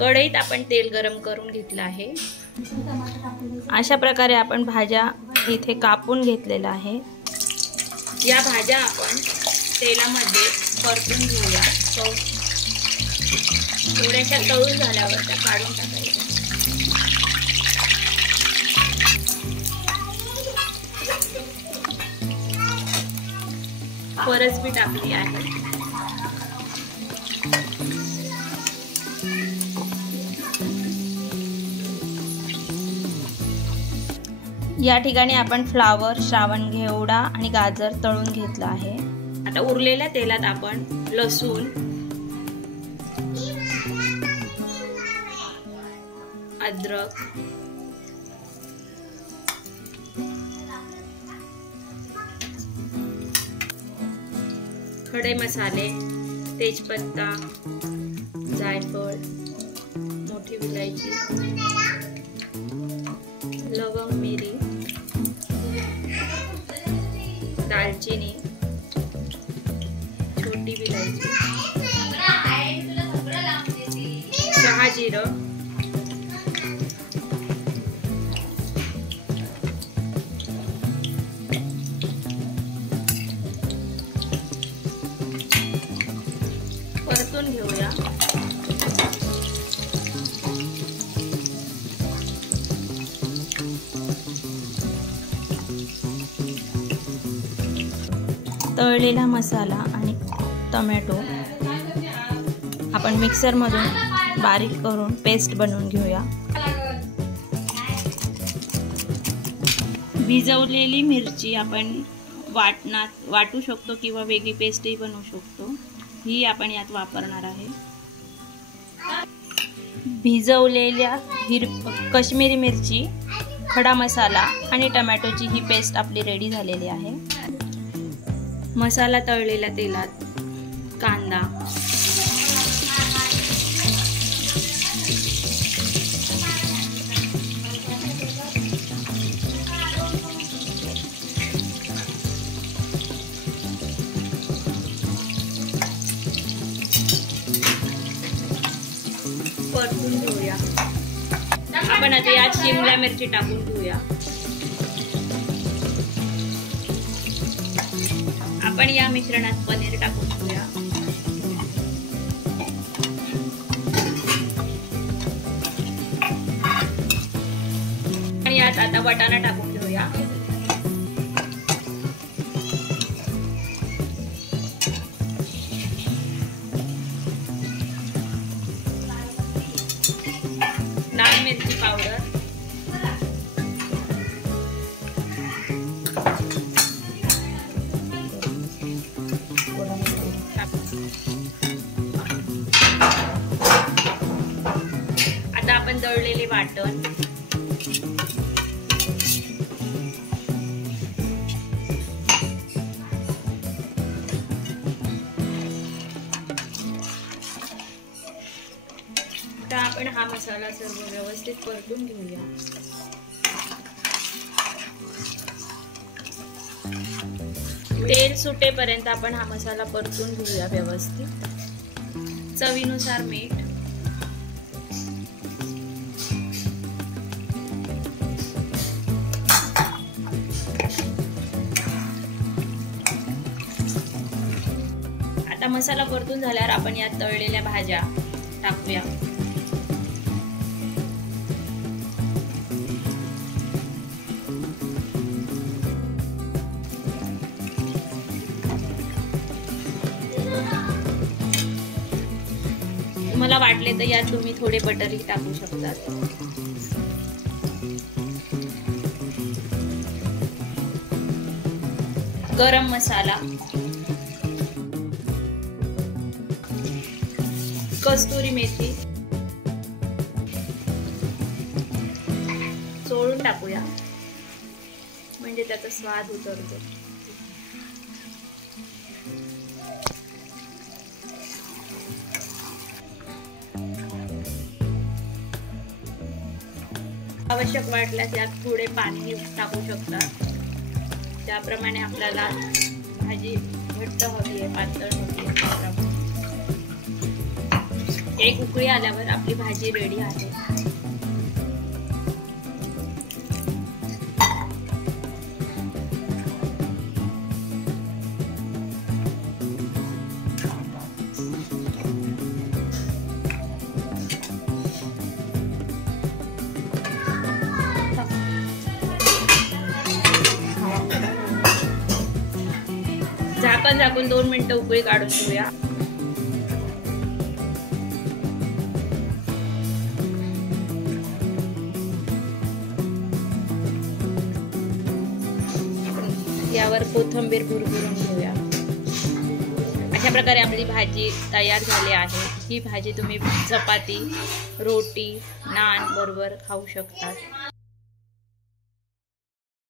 कढईत आपण तेल गरम करून घेतलं आहे। अशा प्रकारे आपण भाज्या इथे कापून घेतलेला आहे। या भाज्या आपण तेलामध्ये परतून घेऊया। थोड्याशा तळून झाल्यावर त्या काढून टाकायच्या। फरसबी टाकली आहे। या ठिकाणी आपण फ्लावर, श्रावण घेवडा आणि गाजर तळून घेतला आहे। आता उरलेल्या तेलात आपण लसूण, अद्रक, खडे मसाले, तेजपत्ता, जायफळ, मोठी विलायची, लवंग, मिरी, दालचिनी, छोटी विलायची, शहाजिरं, परतून घेऊया। तळलेला मसाला आणि टोमॅटो आपण मिक्सर मधून बारीक करून पेस्ट बनवून घेऊया। भिजवलेली मिरची आपण वाटू शकतो किंवा वेगळी पेस्टही बनवू शकतो। ही आपण यात वापरणार आहे। भिजवलेल्या काश्मीरी मिरची, खडा मसाला आणि टोमॅटोची ही पेस्ट आपली रेडी झालेली आहे। मसाला तळलेल्या तेलात कांदा, परतून घेऊया। आपण आता यात शिमला मिरची टाकून घेऊया। आपण या मिश्रणात पनीर टाकून घेऊया। आणि यात आता वाटाणा टाकून घेऊया। लाल मिरची पावडर, आता आपण दळलेले वाटण, आता आपण हा मसाला सर्व व्यवस्थित परतून घेऊया। तेल सुटेपर्यंत आपण हा मसाला परतून घेऊया व्यवस्थित। चवीनुसार मीठ, आता मसाला परतून झाल्यावर आपण यात तळलेल्या भाज्या टाकूया। तुम्हाला वाटले तर यात तुम्ही थोडे बटरही टाकू शकता। गरम मसाला, कस्तुरी मेथी चोळून टाकूया, म्हणजे त्याचा स्वाद उतरतो। आवश्यक वाटल्यास यात थोडे पाणी टाकू शकता। त्याप्रमाणे आपल्याला भाजी घट्ट हवी आहे, पातळ हवी आहे। एक उकळी आल्यावर आपली भाजी रेडी आहे। झाकण झाकून 2 मिनिटं उकळी काढून घेऊया। यावर कोथिंबीर भुरभुरून घेऊया। अशा प्रकारे आपली भाजी तयार झाली आहे। ही भाजी तुम्ही चपाती, रोटी, नान बरोबर खाऊ शकता।